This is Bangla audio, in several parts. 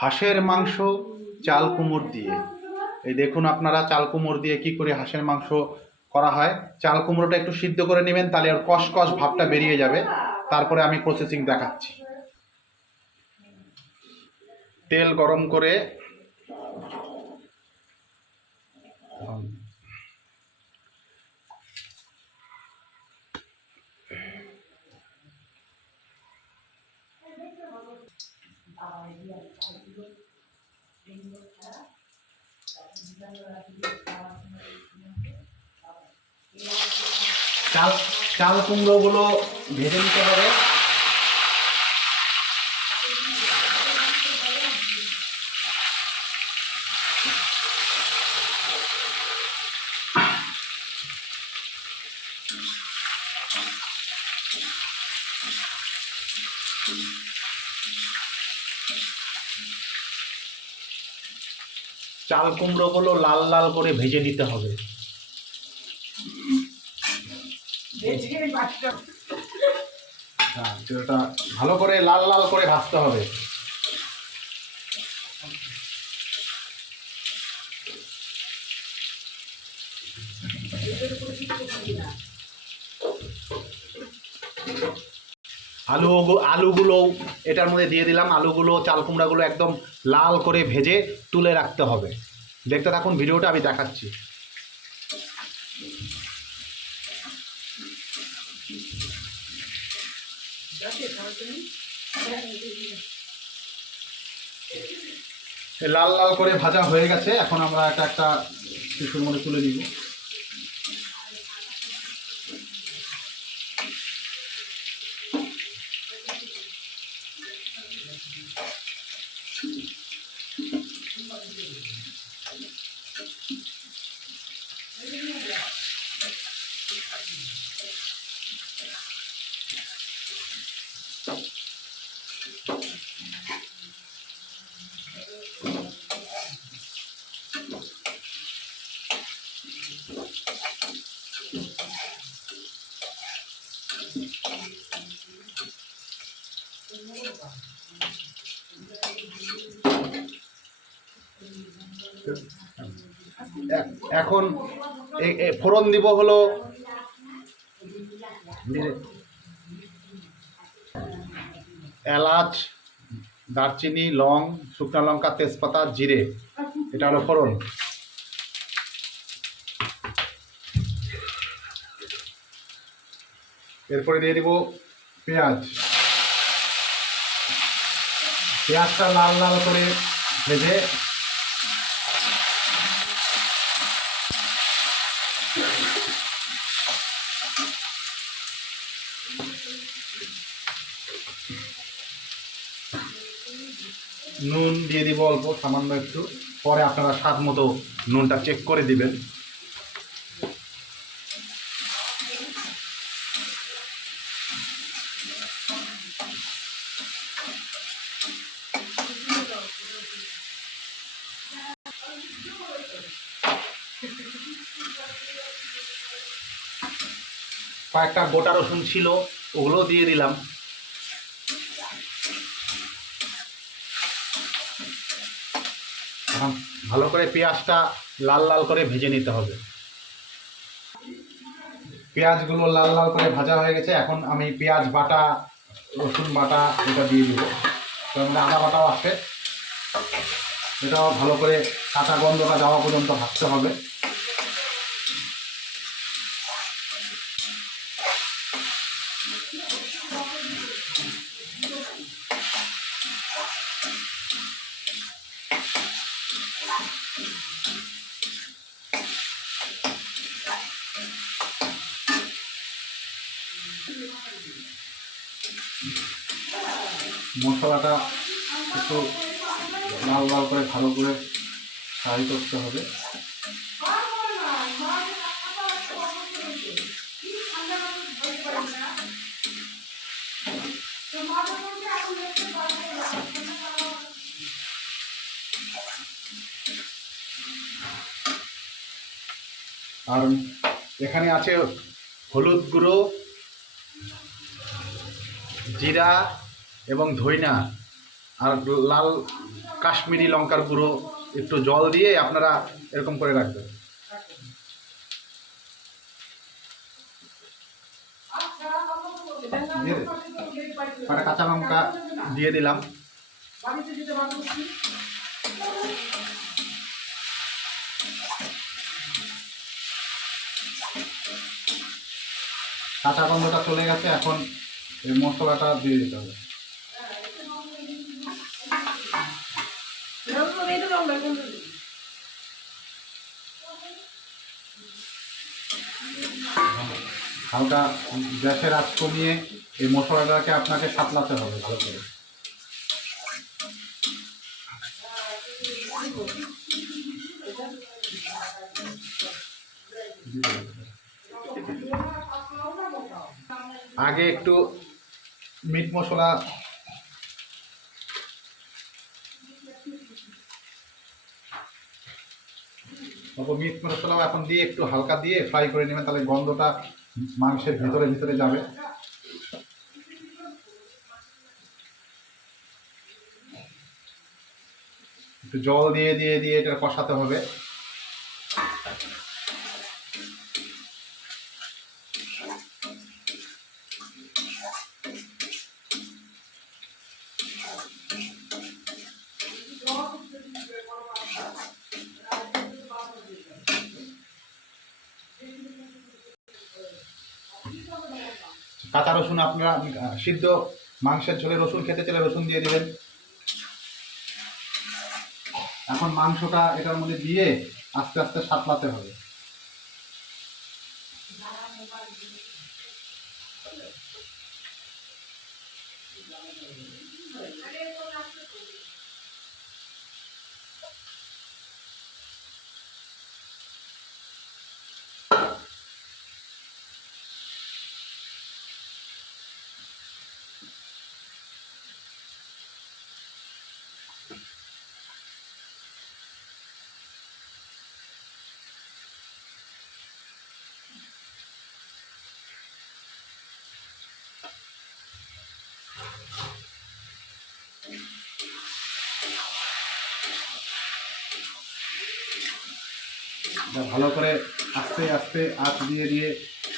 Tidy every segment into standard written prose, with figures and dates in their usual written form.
হাঁসের মাংস চাল কুমড় দিয়ে। এই দেখুন আপনারা চাল কুমড় দিয়ে কি করে হাঁসের মাংস করা হয়। চাল কুমড়োটা একটু সিদ্ধ করে নেবেন, তাহলে ওর কষকষ ভাবটা বেরিয়ে যাবে। তারপরে আমি প্রসেসিং দেখাচ্ছি। তেল গরম করে চাল চাল কুমড়োগুলো ভেজে নিতে হবে। চাল কুমড়োগুলো লাল লাল করে ভেজে নিতে হবে। এটা ভালো করে লাল লাল করে ভাজতে হবে। আলুগুলো এটার মধ্যে দিয়ে দিলাম। আলুগুলো চাল কুমড়াগুলো একদম লাল করে ভেজে তুলে রাখতে হবে। দেখতে থাকুন ভিডিওটা, আমি দেখাচ্ছি। লাল লাল করে ভাজা হয়ে গেছে, এখন আমরা একটা একটা টিস্যুর মধ্যে তুলে নিব। এখন ফোড়ন দিব হলো এলাচ, দারচিনি, লং, শুকনো লঙ্কা, তেজপাতা, জিরে, এটা হলো ফোড়ন। এরপরে দিয়ে দিব পেঁয়াজ। পেঁয়াজটা লাল লাল করে ভেজে নুন দিয়ে দিব অল্প সামান্য একটু, পরে আপনারা স্বাদ মতো নুনটা চেক করে দিবেন। কয়েকটা গোটা রসুন ছিল, ওগুলো দিয়ে দিলাম। এখন ভালো করে পেঁয়াজটা লাল লাল করে ভেজে নিতে হবে। পেঁয়াজগুলো লাল লাল করে ভাজা হয়ে গেছে, এখন আমি পেঁয়াজ বাটা, রসুন বাটা এটা দিয়ে দিব। তো মানে আদা বাটাও আছে, এটাও ভালো করে কাঁচা গন্ধটা যাওয়া পর্যন্ত ভাজতে হবে। মশলাটা একটু লাল লাল করে ভালো করে ফ্রাই করতে হবে। আর এখানে আছে হলুদ গুঁড়ো, জিরা এবং ধইনা, আর লাল কাশ্মীরি লঙ্কার গুঁড়ো একটু জল দিয়ে আপনারা এরকম করে রাখবেন। কটা কাঁচা লঙ্কা দিয়ে দিলাম। কাঁচা গন্ধটা চলে গেছে, এখন এই মশলাটা দিয়ে দিতে হবে। হালকা গ্যাসের আঁচ কমিয়ে এই মশলাটাকে আপনাকে সাতলাতে হবে ভালো করে। আগে একটু মিট মশলা মিট মশলাও এখন দিয়ে একটু হালকা দিয়ে ফ্রাই করে নেবেন, তাহলে গন্ধটা মাংসের ভিতরে ভিতরে যাবে। একটু জল দিয়ে দিয়ে দিয়ে এটা কষাতে হবে। কাঁচা রসুন আপনারা সিদ্ধ মাংসের ঝোলে রসুন খেতে চাইলে রসুন দিয়ে দিবেন। এখন মাংসটা এটার মধ্যে দিয়ে আস্তে আস্তে সাতলাতে হবে। ভালো করে আস্তে আস্তে আঁচ দিয়ে দিয়ে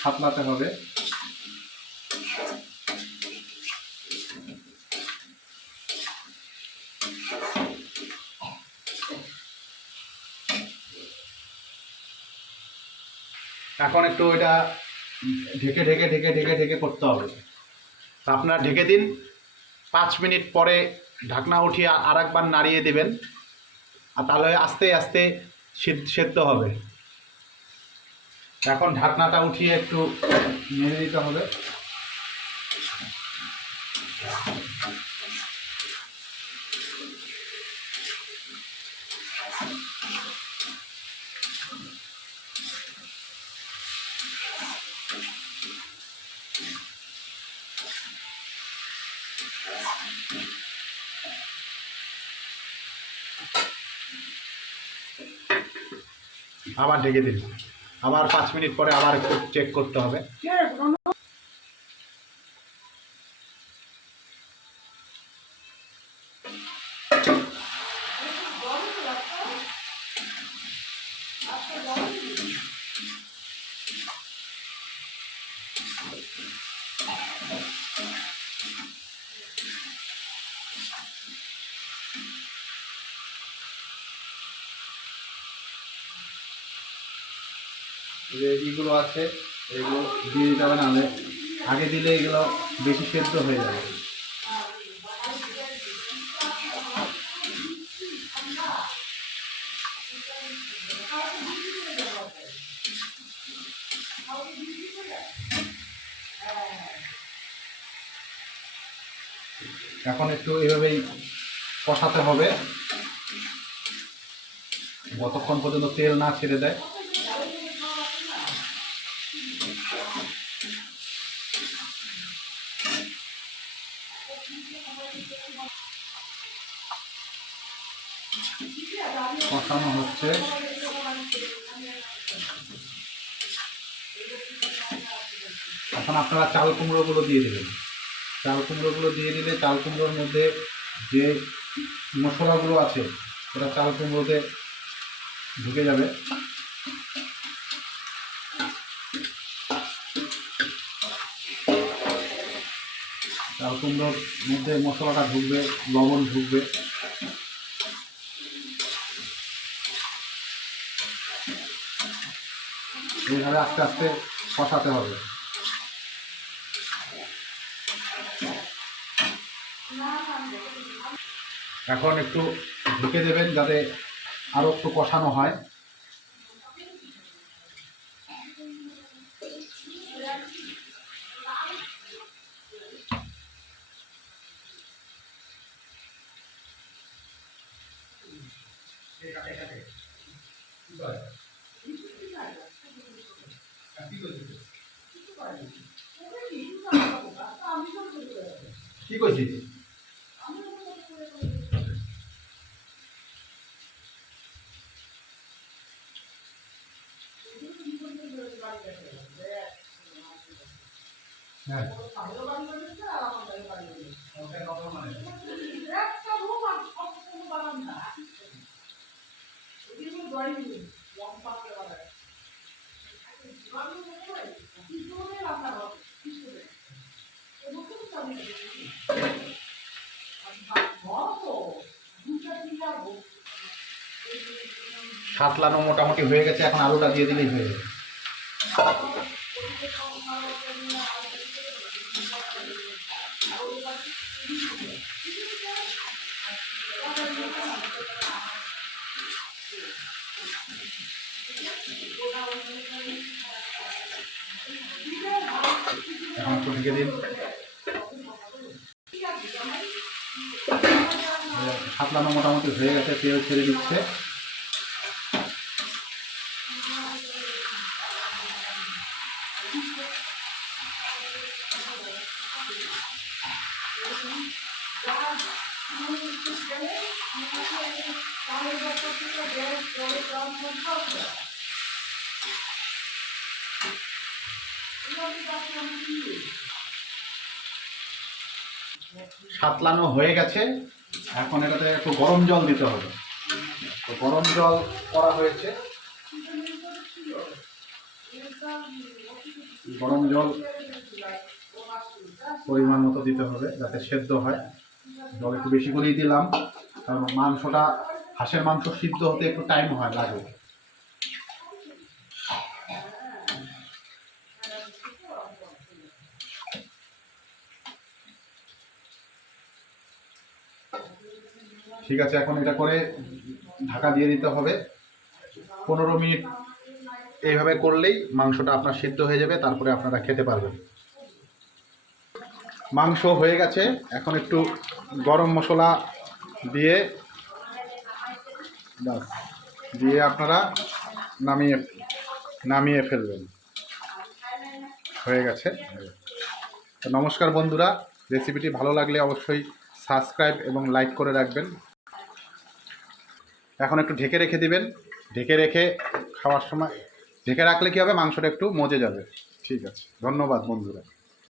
সাতলাতে হবে। এখন একটু এটা ঢেকে ঢেকে ঢেকে ঢেকে ঢেকে করতে হবে। তা আপনারা ঢেকে দিন, 5 মিনিট পরে ঢাকনা উঠিয়ে আর একবার নাড়িয়ে দেবেন, আর তাহলে আস্তে আস্তে সেদ্ধ হবে। এখন ঢাকনাটা উঠিয়ে একটু নেড়ে দিতে হবে। আবার ঢেকে দিন, আবার 5 মিনিট পরে আবার একটু চেক করতে হবে। যে এইগুলো আছে এগুলো দিয়ে দিতে হবে, নাহলে আগে দিলে এগুলো বেশি সেদ্ধ হয়ে যাবে। এখন একটু এভাবেই কষাতে হবে যতক্ষণ পর্যন্ত তেল না ছেড়ে দেয়। কষানো হচ্ছে। এখন আপনারা চাল কুমড়োগুলো দিয়ে দেবেন। চাল কুমড়োগুলো দিয়ে দিলে চাল কুমড়োর মধ্যে যে মশলাগুলো আছে সেটা চাল কুমড়োতে ঢুকে যাবে। চাল কুমড়োর মধ্যে মশলাটা ঢুকবে, লবণ ঢুকবে। এইভাবে আস্তে আস্তে কষাতে হবে। এখন একটু ঢেকে দেবেন যাতে আরও একটু কষানো হয়। কি করছিস? হ্যাঁ সাতলানো মোটামুটি হয়ে গেছে, এখন আলুটা দিয়ে দিলেই হয়ে যাবে। এখন একটু ঢেকে দিন। সাতলানো মোটামুটি হয়ে গেছে, তেল ছেড়ে দিচ্ছে। সাতলানো হয়ে গেছে, এখন এটাতে একটু গরম জল দিতে হবে। তো গরম জল করা হয়েছে, গরম জল পরিমাণ মতো দিতে হবে যাতে সেদ্ধ হয়। জল একটু বেশি করেই দিলাম, কারণ মাংসটা, হাঁসের মাংস সিদ্ধ হতে একটু টাইম লাগে। ঠিক আছে, এখন এটা করে ঢাকা দিয়ে দিতে হবে। 15 মিনিট এইভাবে করলেই মাংসটা আপনার সিদ্ধ হয়ে যাবে, তারপরে আপনারা খেতে পারবেন। মাংস হয়ে গেছে, এখন একটু গরম মশলা দিয়ে বাস দিয়ে আপনারা নামিয়ে ফেলবেন। হয়ে গেছে। তো নমস্কার বন্ধুরা, রেসিপিটি ভালো লাগলে অবশ্যই সাবস্ক্রাইব এবং লাইক করে রাখবেন। এখন একটু ঢেকে রেখে দিবেন। ঢেকে রেখে খাওয়ার সময় ঢেকে রাখলে কী হবে, মাংসটা একটু মজে যাবে। ঠিক আছে, ধন্যবাদ বন্ধুরা।